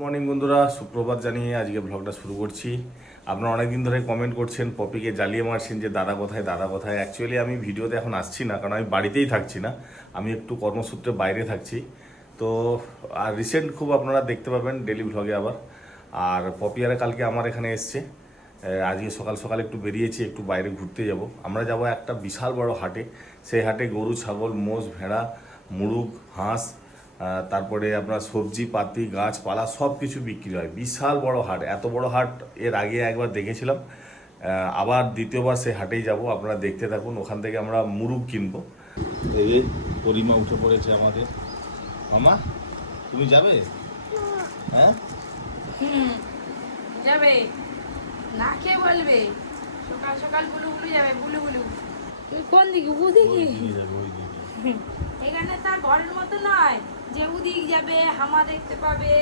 Morning বন্ধুরা। সুপ্রভাত জানিয়ে আজকে ব্লগটা শুরু করছি। আপনারা অনেকদিন ধরে কমেন্ট করছেন পপিকে জ্বালিয়ে মারছেন যে, দাদা কোথায় দাদা কোথায়? অ্যাকচুয়ালি আমি ভিডিওতে এখন আসছি না, কারণ আমি বাড়িতেই থাকছি না। আমি একটু কর্মসূত্রে বাইরে থাকছি। তো, আর রিসেন্ট খুব আপনারা দেখতে পাবেন ডেলি ব্লগে আবার। আর পপিয়ারা কালকে আমার এখানে এসছে। আজকে সকাল সকাল একটু বেরিয়েছি, একটু বাইরে ঘুরতে যাব। আমরা যাব একটা বিশাল বড় হাটে। সেই হাটে গরু, ছাগল, মোষ, ভেড়া মুরগ হাঁস তারপরে আপনার সবজি পাতি গাছপালা সব কিছু বিক্রি হয়। বিশাল বড় হাট এত বড় হাট এর আগে একবার দেখেছিলাম। আবার দ্বিতীয়বার সেই হাটেই যাব আপনারা দেখতে থাকুন ওখান থেকে আমরা মুরগ কিনবো। এই পরিমা উঠে পড়েছে আমাদের। মামা তুমি যাবে? হ্যাঁ? যাবে। না খেয়ে বলবে। সকাল সকাল বুলু বুলু যাবে বুলু বুলু। কোন দিকে? উ দিকে। এখানে তার ঘরের মতো নয়। যে উদিক যাবে হামা দেখতে পাবে।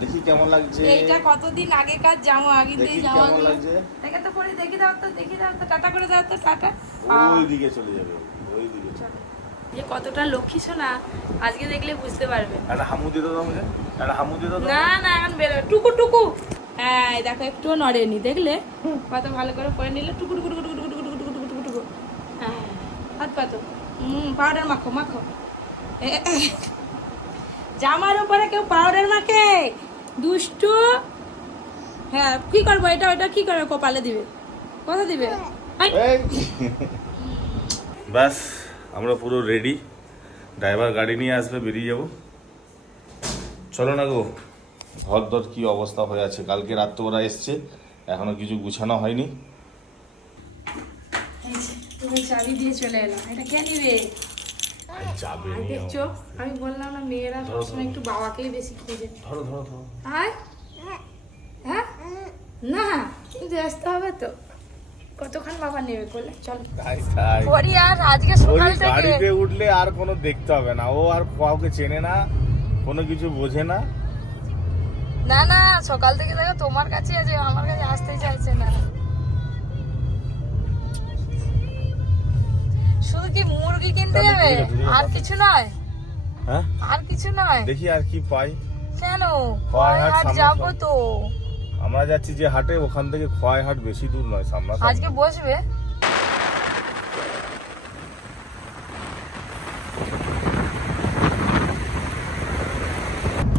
দেখি কেমন লাগছে। এইটা কতদিন আগেকার জামা কিন্তু এই কেমন জামাগুলো লাগছে। দেখে তো পরে দেখে দাও তো দেখে দাও তো টাটা করে দাও তো টাটা। ওইদিকে চলে যাবে ওইদিকে। যে কতটা লক্ষ্মী শোনা আজকে দেখলে বুঝতে পারবে। একটা হামু দিয়ে দাও আমাকে একটা হামু দিয়ে দাও না না এখন বেরো টুকু টুকু। হ্যাঁ দেখো একটুও নড়েনি দেখলে? কত ভালো করে করে নিলে টুকু টুকু টুকু টুকু টুকু টুকু টুকু টুকু টুকু টুকু। হ্যাঁ হাত পাতো হুম পাউডার মাখো মাখো। জামার উপরে কেউ পাউডার মাখে? দুষ্টু? হ্যাঁ কি করব? এটা ওটা কি করবে? কপালে দিবে। কথা দিবে? ব্যাস আমরা পুরো রেডি ড্রাইভার গাড়ি নিয়ে আসবে বেরিয়ে যাব। চলো না গো ঘর দর কি অবস্থা হয়ে আছে? কালকে রাত্রবেলা এসছে এখনও কিছু গুছানো হয়নি। তুমি চাবি দিয়ে চলে এলাম এটা কে নিবে? যাবে আর দেখছ আমি বললাম না মেয়েরা সবসময় একটু বাবাকেই বেশি খোঁজে। ধরো ধরো ধরো। আয়। হ্যাঁ? না কিন্তু আসতে হবে তো। কতক্ষণ বাবা নেবে করলে চল। তাই তাই আর আজকে সকাল থেকে গাড়িতে উঠলে আর কোনো দেখতে হবে না। ও আর কাউকে চেনে না কোনো কিছু বোঝে না। না না সকাল থেকে দেখো তোমার কাছে আছে আমার কাছে আসতে চাইছে না। শুধু কি মুরগি কিনতে যাবে। আর কিছু নয়। হ্যাঁ? আর কিছু নয়। দেখি আর কি পাই। কেন? খোয়াই হাট হাট যাব তো। আমরা যাচ্ছি যে হাটে ওখান থেকে খোয়াই হাট বেশি দূর নয় সামনা আজকে বসবে।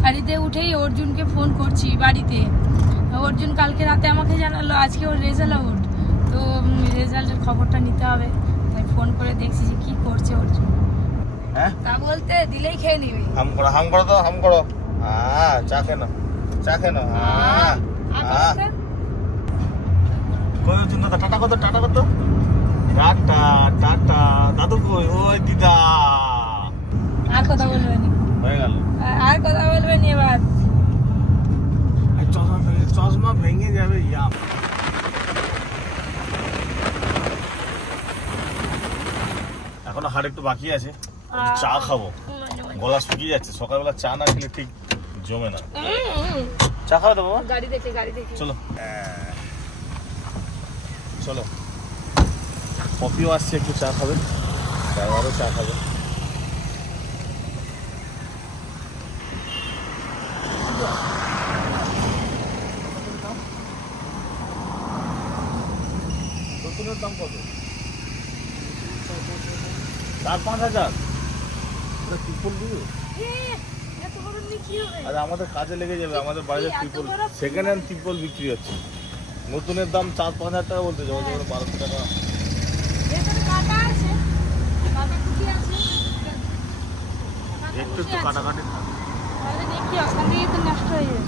গাড়িতে উঠেই অর্জুনকে ফোন করছি বাড়িতে। অর্জুন কালকে রাতে আমাকে জানালো আজকে ওর রেজাল্ট আউট তো রেজাল্টের খবরটা নিতে হবে। ফোন করে দেখছি যে কি করছে অর্জুন হ্যাঁ? তা বলতে দিলেই খেয়ে নিবি। হাম করো হাম করো তো হাম করো। হ্যাঁ চা খেনো চা খেনো হ্যাঁ আর হ্যাঁ করতে? কই অর্জুন দাদা টাটা কত টাটা কত টাটা টাটা দাদু কই? ওই দিদা। আর কথা বলবে না। হয়ে গেল। আর কথা বলবে না এবার। চশমা ভেঙে চশমা ভেঙে যাবে ইয়াম। এখনও হাড় একটু বাকি আছে। চা খাব। গলা শুকিয়ে যাচ্ছে। সকালবেলা চা না খেলে ঠিক জমে না। চা খাও তো গাড়ি দেখে গাড়ি দেখে। চলো। চলো। কফিও আসছে একটু চা খাবে। ড্রাইভারও চা খাবে। নতুনের দাম কত? চার পাঁচ হাজার? আর আমাদের কাজে লেগে যাবে আমাদের বাড়িতে ত্রিপল সেকেন্ড হ্যান্ড ত্রিপল বিক্রি? হচ্ছে। নতুনের দাম চার পাঁচ হাজার টাকা বলতে যাব বারোশো টাকা। একটু একটু কাটাকাটি। ওখান তো নষ্ট হয়ে যাবে।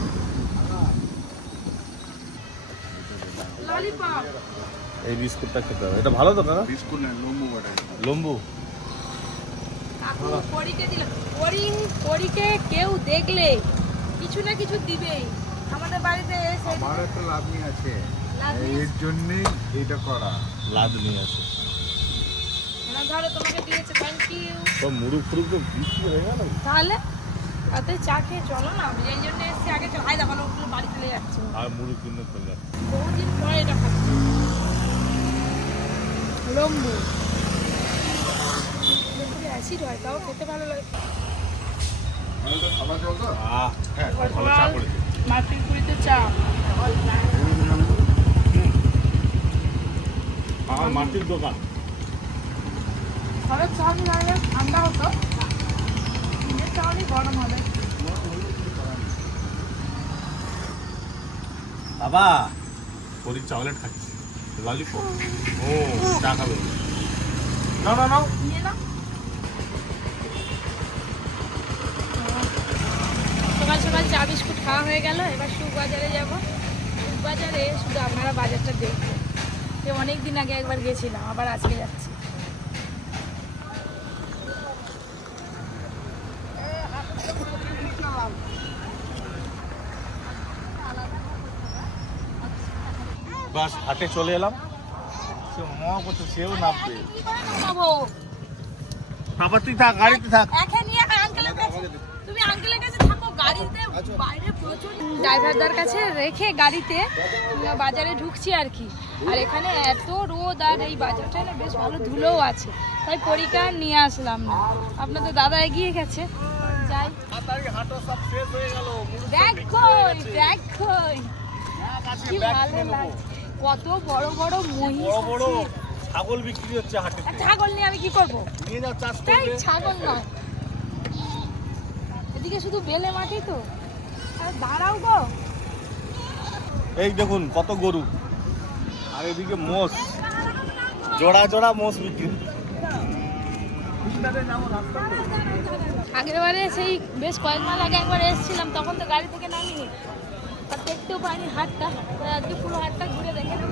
এই বিস্কুটটা খেতে হবে। এটা ভালো তো কাকা? বিস্কুট না লম্বু বাটা লম্বু? পরীকে দিল। পরী- পরীকে কেউ দেখলে কিছু না কিছু দিবেই। আমাদের বাড়িতে এসে আমার একটা লাভনি আছে। এর জন্যই এটা করা। লাদ নিয়ে আসে না ধরো তোমাকে দিয়েছে থ্যাংক ইউ সব মুরুখ ফুরুখ তো বিক্রি হয়ে গেল। তাহলে রাতে চা খেয়ে চলো না এই জন্য এসছি আগে চলো। আয় দেখো ওগুলো বাড়ি চলে যাচ্ছে। আর মুরুখ কিনে ফেললে বহুদিন পরে এটা খাচ্ছি। লম্বু। অ্যাসিড হয় তাও খেতে ভালো লাগে। হ্যাঁ মাটির চা মাটির দোকান। ঘরের ঠান্ডা হতো। নিজের চা হলেই গরম হবে। বাবা। পরির চকলেট খাচ্ছি। ললিপপ। ও চা খাবে। না না না নিয়ে নাও সকাল সকাল চা বিস্কুট খাওয়া হয়ে গেল এবার সুখ বাজারে যাব। সুখ বাজারে শুধু আপনারা বাজারটা দেখবেন যে অনেক দিন আগে একবার গেছিলাম আবার আজকে যাচ্ছি। বাস হাটে চলে এলাম। সে করছে সেও নামবে। তারপর তুই থাক গাড়িতে থাক এখানে নিয়ে আঙ্কেলের কাছে তুমি আঙ্কেলের কাছে থাকো গাড়িতে বাইরে প্রচুর ড্রাইভারদার কাছে রেখে গাড়িতে বাজারে ঢুকছি আর কি। আর এখানে এত রোদ আর এই বাজারটা না বেশ ভালো ধুলোও আছে। তাই পরীক্ষা নিয়ে আসলাম না। আপনাদের দাদা এগিয়ে গেছে। যাই। ব্যাগ কই ব্যাগ কই কি ভালো লাগছে কত বড় বড় মহিষ বড় ছাগল বিক্রি হচ্ছে হাটে। ছাগল নিয়ে আমি কি করব? নিয়ে যাও চাষ করবে। ছাগল নয়। এদিকে শুধু বেলে মাটি তো। দাঁড়াও গো। এই দেখুন কত গরু। আর এদিকে মোষ। জোড়া জোড়া মোষ বিক্রি। আগের বারে সেই বেশ কয়েক মাস আগে একবার এসেছিলাম তখন তো গাড়ি থেকে নামিনি। আর দেখতেও পাইনি হাটটা। আজকে পুরো হাটটা ঘুরে দেখে নেব।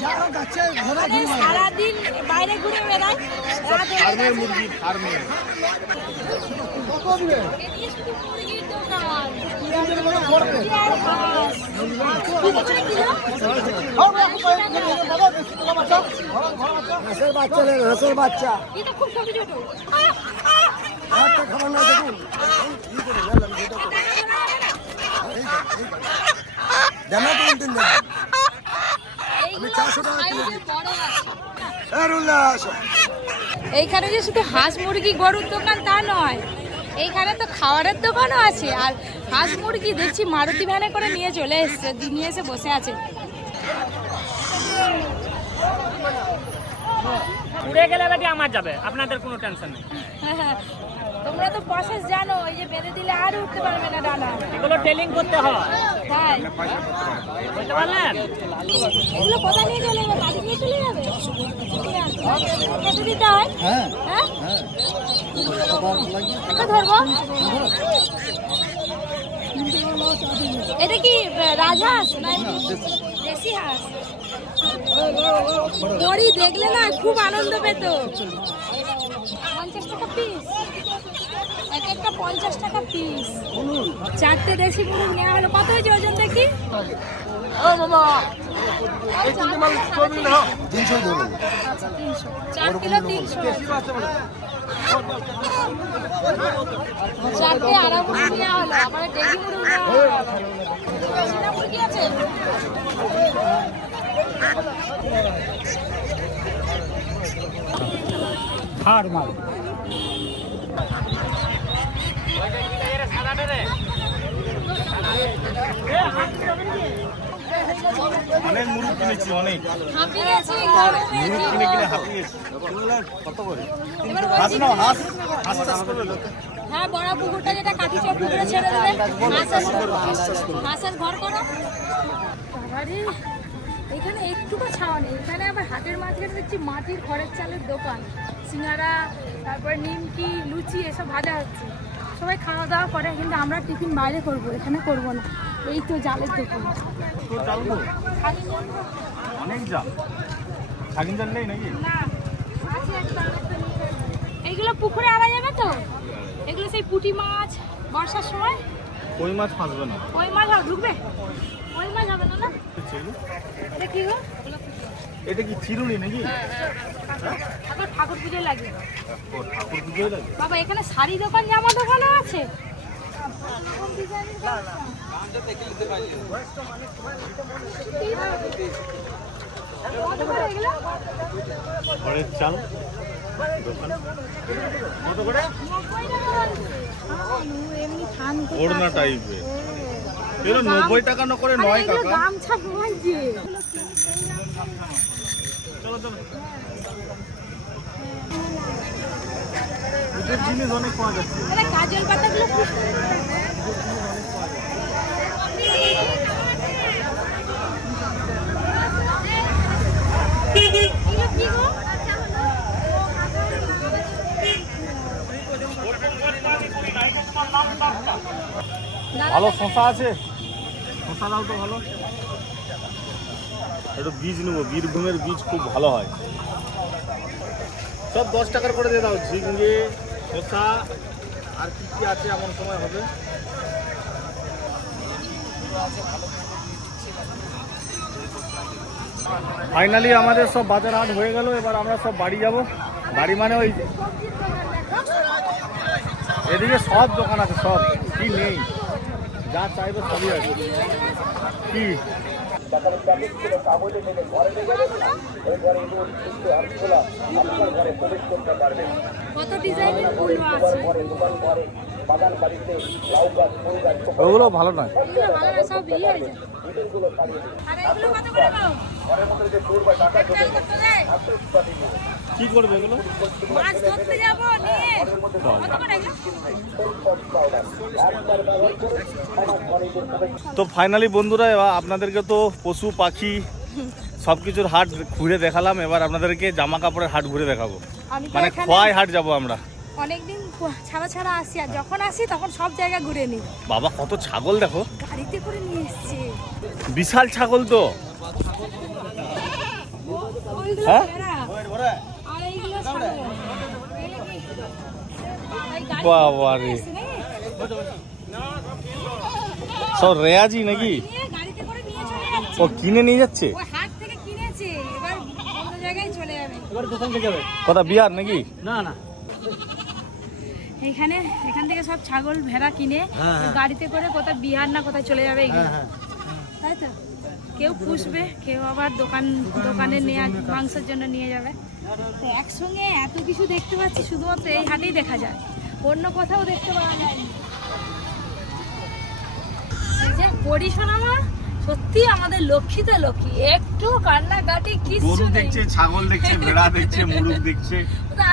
হ্যাঁ মানে সারাদিন বাইরে ঘুরে বেড়ায় গাছে মুরগি ফার্মে হাঁসের বাচ্চা নেন হাঁসের খাবার না দেখুন। তো চারশো টাকা এইখানে যে শুধু হাঁস মুরগি গরুর দোকান তা নয় এইখানে তো খাবারের দোকানও আছে আর হাঁস মুরগি দেখছি মারুতি ভ্যানে করে নিয়ে চলে এসছে নিয়ে এসে বসে আছে উড়ে গেলে বেটি আমার যাবে আপনাদের কোনো টেনশন নেই তোমরা তো প্রসেস জানো এই যে বেঁধে দিলে আর উঠতে পারবে না ডানা এগুলো টেলিং করতে হয় তাই বুঝতে পারলেন এগুলো কোথায় নিয়ে চলে যাবে বাড়ি নিয়ে চলে যাবে দিতে হয় হ্যাঁ হ্যাঁ হ্যাঁ এটা ধরবো? এটা কি রাজহাঁস না দেশি হাঁস? বড়ি দেখলে না খুব আনন্দ পেত। পঞ্চাশ টাকা পিস এক একটা পঞ্চাশ টাকা পিস চারটে দেশি মুরগ নেওয়া হলো। কত হয়েছে ওজন দেখি? সাড়ে তিনশো। তিনশো ধরুন আচ্ছা তিনশো। চার কিলো তিনশো। চারটে আড়া মুরগি নেওয়া হলো আবার ডেলি মুড়ি নেওয়া হলো। আছে? হার মাল। কিনেছি অনেক। হাঁপিয়ে গেছি গরমে মুরগ কিনে কিনে হাঁপিয়েছি। কত করে? হাঁস বলছি হাঁস হাঁস চাষ করবে তো? হ্যাঁ বড় পুকুরটা যেটা কাঠি চোখ পুকুরে ছেড়ে দেবে। মাছের মাছের ঘর করো। বাবারে এখানে একটুকু ছাওয়া নেই। এখানে আবার হাটের মাঝখানে দেখছি মাটির ঘরের চালের দোকান। সিঙ্গারা তারপর নিমকি লুচি এসব ভাজা হচ্ছে। সবাই খাওয়া দাওয়া করে কিন্তু আমরা টিফিন বাইরে করব এখানে করব না। এই তো জালের দোকান? অনেক জাল নেই নাকি? না। এইগুলো পুকুরে আনা যাবে তো? এগুলো সেই পুঁটি মাছ বর্ষার সময়? কই মাছ ফাঁসবে না? ওই মাছ ঢুকবে? ওই মাছ হবে না না? এটা কি গো? এটা কি চিরুনি নাকি? ঠাকুর ঠাকুর পুজোয় লাগে ও ঠাকুর পুজোয় লাগে বাবা এখানে শাড়ি দোকান জামা দোকানও আছে? করে এগুলো? ঘরের চাল দোকান কত করে নব্বই টাকা ওড়না টাইপের। এগুলো নব্বই না করে নয় টাকা চলো জিনিস অনেক পাওয়া যাচ্ছে। পাতাগুলো ভালো শশা আছে। শশা দাও তো ভালো। একটু বীজ নেব, বীরভূমের বীজ খুব ভালো হয়। সব দশ টাকার করে দিয়ে দাও, ঝিঙ্গে, শশা, আর কি কি আছে এমন সময় হবে? ফাইনালি আমাদের সব বাজার হাট হয়ে গেল, এবার আমরা সব বাড়ি যাব। বাড়ি মানে ওই এদিকে সব দোকান আছে, সব। কি নেই? যা চাইবে সবই আছে। কি? কত ডিজাইনের ফুলও আছে? ওগুলো ভালো নয়। এগুলো ভালো না সব ইয়ে হয়েছে কি করবে এগুলো? মাছ ধরতে যাব নিয়ে। কত করে তো ফাইনালি বন্ধুরা আপনাদেরকে তো পশু পাখি সব কিছুর হাট ঘুরে দেখালাম। এবার আপনাদেরকে জামা কাপড়ের হাট ঘুরে দেখাবো। মানে খোয়াই হাট যাব আমরা। অনেকদিন ছাড়া ছাড়া আসি আর যখন আসি তখন সব জায়গা ঘুরে নিই। বাবা কত ছাগল দেখো। গাড়িতে করে নিয়ে এসছি। বিশাল ছাগল তো। হ্যাঁ? বাবা রে সব রেয়াজি নাকি? গাড়িতে করে নিয়ে ও কিনে নিয়ে যাচ্ছে? ও হাট থেকে কিনেছে এবার অন্য জায়গায় চলে যাবে কথা বিহার নাকি? এখানে এখান থেকে সব ছাগল ভেড়া কিনে গাড়িতে করে কোথাও বিহার না কোথায় চলে যাবে তাই তো? কেউ পুষবে কেউ আবার দোকান দোকানে নিয়ে মাংসের জন্য নিয়ে যাবে। তো একসঙ্গে এত কিছু দেখতে পাচ্ছি শুধুমাত্র এই হাটেই দেখা যায়। অন্য কোথাও দেখতে পাওয়া যায় না। এই যে পরিশোন আমার সত্যি আমাদের লক্ষ্মী তো লক্ষ্মী। একটু কান্নাকাটি কিছু দেখছে ছাগল দেখছে ভেড়া দেখছে মুরুগ দেখছে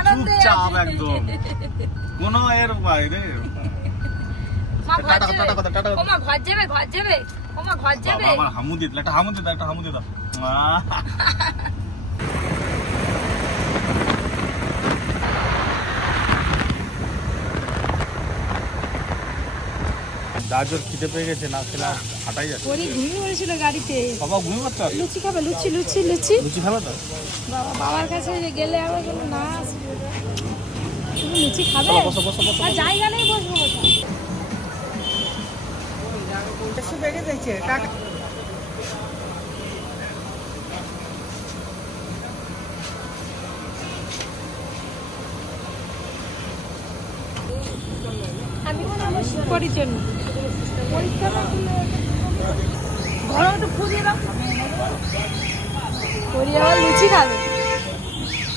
চুপচাপ একদম। কোনো এর বাইরে ঘর যাবে। ঘর যাবে ঘর যাবে। আমার হামু দিত একটা হামু দিত একটা হামু দিত দাজর খিদে পেয়ে গেছে না খেলে হাঁটাই যাচ্ছে ওরই ঘুমিয়ে পড়েছিল গাড়িতে। বাবা ঘুমিয়ে পড়তে হবে? লুচি খাবে লুচি লুচি লুচি। লুচি খাবে তো? বাবা বাবার কাছে গেলে আবার বলব না তুমি লুচি খাবে? বসো, বসো, বসো, আর জায়গা নেই বসবো হয় পরিচন্ন পরিষ্কার ঘরে একটু ফুদিয়ে দাও করি আবার লুচি খাবে।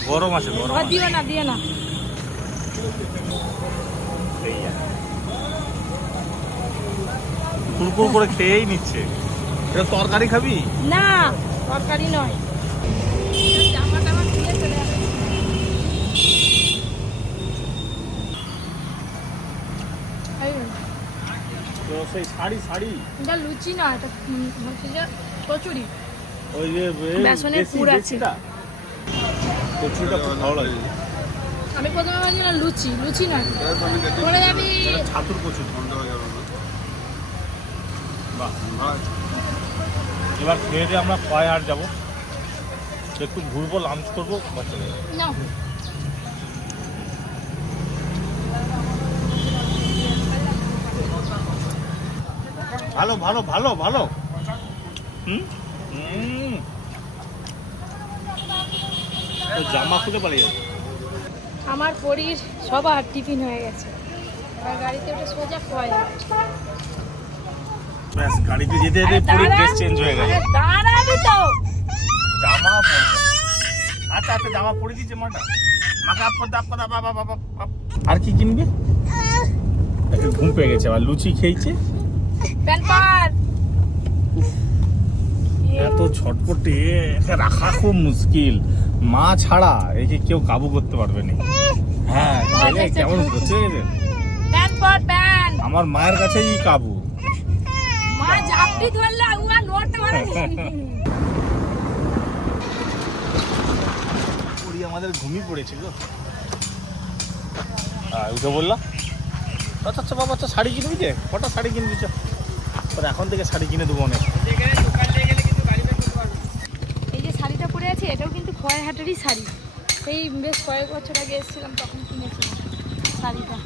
গরম আছে গরম। দিও না দিও না। কুরকুর করে খেয়েই নিচ্ছে। এটা তরকারি খাবি? না তরকারি নয় জামা টামা খুলে চলে যাবে তো সেই শাড়ি শাড়ি? এটা লুচি না এটা হচ্ছে যে কচুরি। ওই যে বেসনের পুর আছে। কচুরিটা খুব ভালো লাগে। আমি প্রথমে ভাবছিলাম লুচি লুচি না বলে যাবি ছাতুর কচুরি বাহ এবার খেয়ে দিয়ে আমরা কয় আর যাব। একটু ঘুরবো লাঞ্চ করব না ভালো ভালো ভালো ভালো। হুম? হুম। জামা খুলে পালিয়ে যাবে আমার পরীর সবার টিফিন হয়ে গেছে। এবার গাড়িতে ওটা সোজা খোয়া ব্যাস গাড়িতে যেতে যেতে পুরো ড্রেস চেঞ্জ হয়ে গেছে। দাঁড়াবি তো! জামা পরবে। আচ্ছা আচ্ছা জামা পরে দিচ্ছে মাটা। মাকে আপ করতে আপ করতে up, up, up, up, up. আর কি কিনবে? একটু ঘুম পেয়ে গেছে আবার লুচি খেয়েছে। পার এত ছটপটে একে রাখা খুব মুশকিল। মা ছাড়া একে কেউ কাবু করতে পারবে না। হ্যাঁ কেমন বসে গেছে প্যান পার প্যান। আমার মায়ের কাছেই কাবু। মা জাপটি ধরলে আর নড়তে পারে। পরি আমাদের ঘুমিয়ে পড়েছে গো। হ্যাঁ উঠে বললাম আচ্ছা আচ্ছা বাবা আচ্ছা শাড়ি কিনবি যে কটা শাড়ি কিনবি চ? তোর এখন থেকে শাড়ি কিনে দেবো অনেক। এই যে শাড়িটা পরে আছে এটাও কিন্তু খোয়াই হাটেরই শাড়ি। সেই বেশ কয়েক বছর আগে এসেছিলাম তখন কিনেছিলাম শাড়িটা।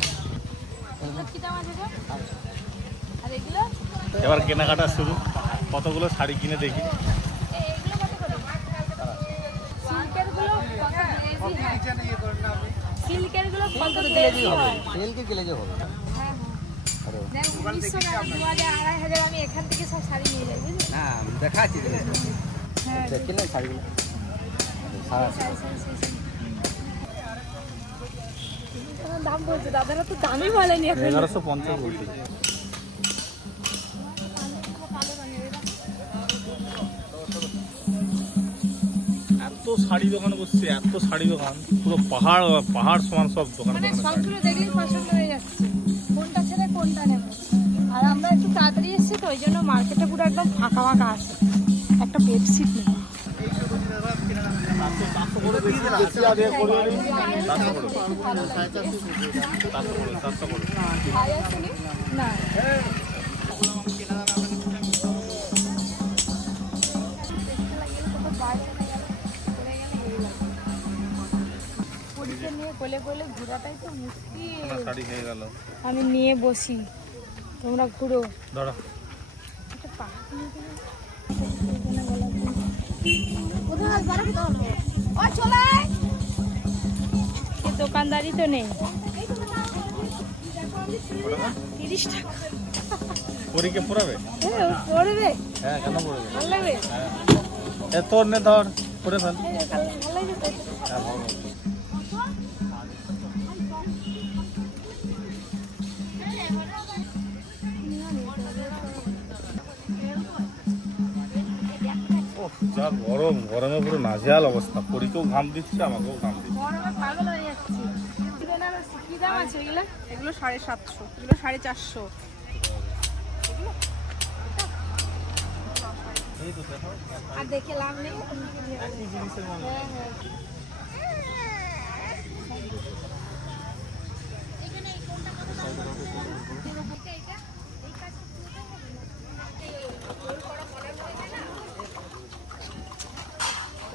এগুলো কি দাম আছে আর এগুলো? এবার কেনাকাটা শুরু। কতগুলো শাড়ি কিনে দেখি। সিল্কেরগুলো কত গ্লেজি হয় সিল্কেরগুলো কত গ্লেজি হয় তেল কি কেলে যে হবে হ্যাঁ হ্যাঁ দেখ উনিশশো টাকা দু হাজার আড়াই হাজার আমি এখান থেকে সব শাড়ি নিয়ে যাই বুঝলি? না দেখাচ্ছি হ্যাঁ শাড়িগুলো। দাম বলছে দাদারা তো দামই বলেনি এগারোশো পঞ্চাশ বলছি। এত শাড়ি দোকান বসছে এত শাড়ি দোকান। পুরো পাহাড় পাহাড় সমান সব দোকান। মানে দেখলেই পছন্দ হয়ে যাচ্ছে। আমরা একটু তাড়াতাড়ি এসেছি তো ওই জন্য মার্কেটটা পুরো একদম ফাঁকা ফাঁকা আছে। একটা বেডশিট নিই। না নিয়ে কোলে কোলে ঘোরাটাই তো মুশকিল। আমি নিয়ে বসি। তোমরা ঘুরো। দাঁড়া। দোকানদারি তো নেই। টাকা। পড়াবে? পড়বে। হ্যাঁ কেন পড়বে? ভালো লাগবে? হ্যাঁ। তোর নে ধর পড়ে ফেল। ভালো লাগবে। যা গরম গরমে পুরো নাজেহাল অবস্থা। পরীকেও ঘাম দিচ্ছে, আমাকেও ঘাম দিচ্ছে। হয়ে এগুলো? সাড়ে সাতশো, এগুলো সাড়ে চারশো। দেখো লাভ নেই একই জিনিসের মধ্যে হ্যাঁ হ্যাঁ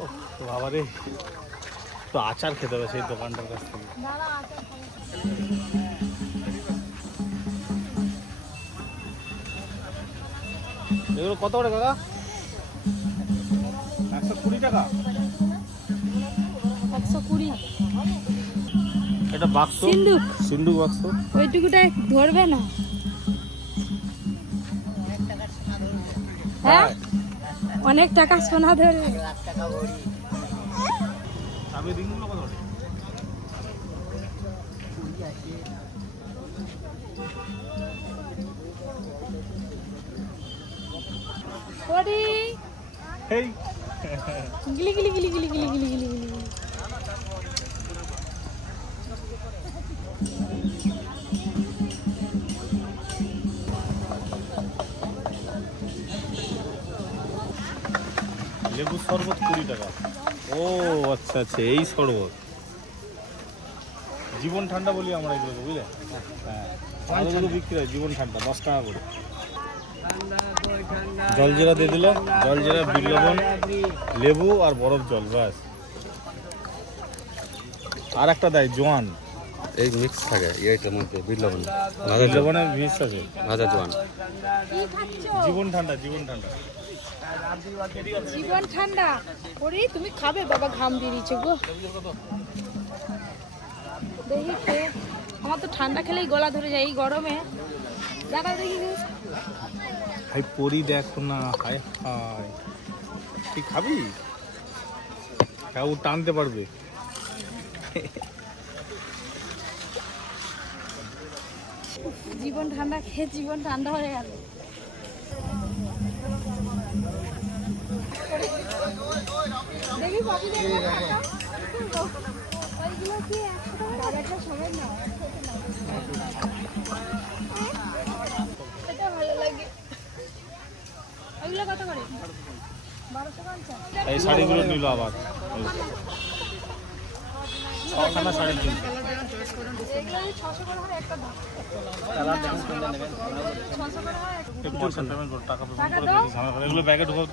ওহ, তো তো আচার খেতে হবে সেই দোকানটার কাছ থেকে। এগুলো কত করে কাকা? একশো কুড়ি টাকা? একশো কুড়ি। এটা বাক্স? সিন্দুক। সিন্ধু বাক্স? ওইটুকুটা ধরবে না। হ্যাঁ। অনেক টাকা সোনা ধরবে। ওই গিলি গিলি গিলি গিলি গিলি গিলি গিলি গিলি। লেবু শরবত কুড়ি টাকা। ও আচ্ছা আচ্ছা এই শরবত। জীবন ঠান্ডা বলি আমরা এগুলোকে বুঝলে? হ্যাঁ আরোগুলো বিক্রি হয় জীবন ঠান্ডা দশ টাকা করে। জলজিরা দিয়ে দিল জলজিরা বিট লবণ লেবু আর বরফ জল ব্যাস। আর একটা দেয় জোয়ান। এই মিক্স থাকে এইটার মধ্যে বিট লবণ। ভাজা জল লবণের বিষ আছে। ভাজা জোয়ান। জীবন ঠান্ডা জীবন ঠান্ডা। জীবন ঠান্ডা ওরে তুমি খাবে বাবা ঘাম বেরিয়েছে গো। দেখি খেয়ে আমার তো ঠান্ডা খেলেই গলা ধরে যায় এই গরমে। দেখা দেখি হাই পরি দেখো না হাই হাই। তুই খাবি? হ্যাঁ ও টানতে পারবে। জীবন ঠান্ডা খেয়ে জীবন ঠান্ডা হয়ে গেল দেখি কপি দেখি ওইগুলো কি একশো টাকা একটা সময় না এটা ভালো লাগে ওইগুলো কত করে বারোশো পঞ্চাশ এই শাড়িগুলো নিল আবার। ছখানা শাড়ি করো টাকা পেমেন্ট করে ঝামেলা এগুলো ব্যাগে ঢুকো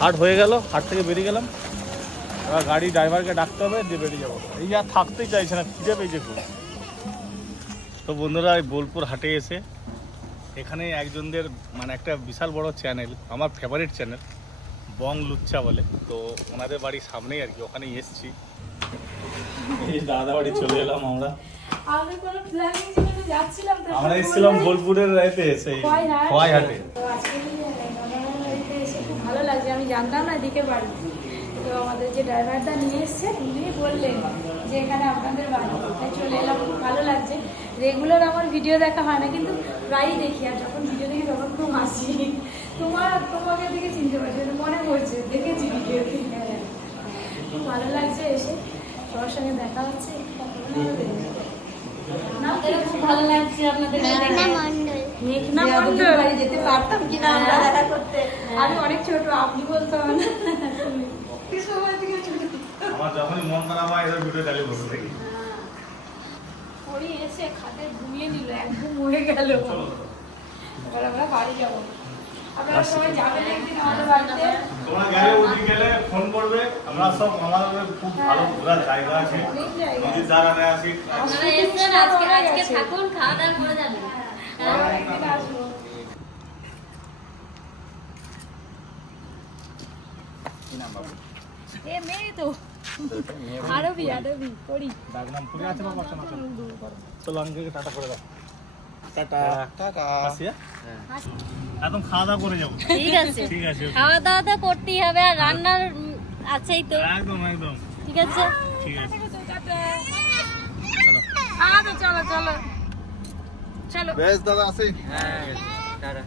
হাট হয়ে গেল হাট থেকে বেরিয়ে গেলাম। এবার গাড়ি ড্রাইভারকে ডাকতে হবে দিয়ে বেরিয়ে যাব। এই আর থাকতেই চাইছে না খিদে পেয়েছে খুব। তো বন্ধুরা এই বোলপুর হাটে এসে এখানে একজনদের মানে একটা বিশাল বড় চ্যানেল আমার ফেভারিট চ্যানেল বং লুচ্চা বলে। তো ওনাদের বাড়ির সামনেই আর কি ওখানেই এসছি। দাদা বাড়ি চলে এলাম আমরা। আমরা এসেছিলাম বোলপুরের রাইতে সেই খোয়াই হাটে তো আজকে মামার বাড়িতে এসে খুব ভালো লাগছে আমি জানতাম না এদিকে বাড়ি। তো আমাদের যে ড্রাইভারটা নিয়ে এসছে উনি বললেন যে এখানে আপনাদের বাড়ি। তাই চলে এলাম খুব ভালো লাগছে। রেগুলার আমার ভিডিও দেখা হয় না কিন্তু প্রায়ই দেখি আর যখন ভিডিও দেখি তখন খুব হাসি। তোমার তোমাকে দেখে চিনতে পারছি মনে পড়ছে দেখেছি ভিডিও খুব ভালো লাগছে এসে সবার সঙ্গে দেখা হচ্ছে খুব ভালো লাগছে আপনাদের মেঘনা মন্ডল বাড়ি যেতে পারতাম কিনা আমরা দেখা করতে। আমি অনেক ছোট আপনি না ছোট আমার যখনই মন খারাপ হয় এদের ভিডিও চালিয়ে বসে থাকি। পরি এসে খাটে ঘুমিয়ে নিল একদম মরে গেল। এবার আমরা বাড়ি যাব। আপনারা সবাই যাবেন একদিন আমাদের বাড়িতে? তোমরা গেলে ওদিকে গেলে ফোন করবে। আমরা সব আমাদের খুব ভালো ঘোরার জায়গা আছে। অনেক জায়গা। নদীর দ্বারা আছে। আজকে আজকে থাকুন খাওয়া দাওয়া করে যাবেন। একদিন আসব। এ মেয়ে তো। আরবি আরবি পড়ি। ডাকনাম পুরে আছে বা পড়ছে চলো আঙ্কেলকে টাটা করে দাও। টাটা। টাটা। আসি হ্যাঁ? একদম খাওয়া দাওয়া করে যাব। ঠিক আছে। ঠিক আছে খাওয়া দাওয়া তো করতেই হবে আর রান্নার আছেই তো। একদম একদম। ঠিক আছে? ঠিক আছে। আচ্ছা চলো চলো। চলো। বেশ দাদা আসি। হ্যাঁ টাটা।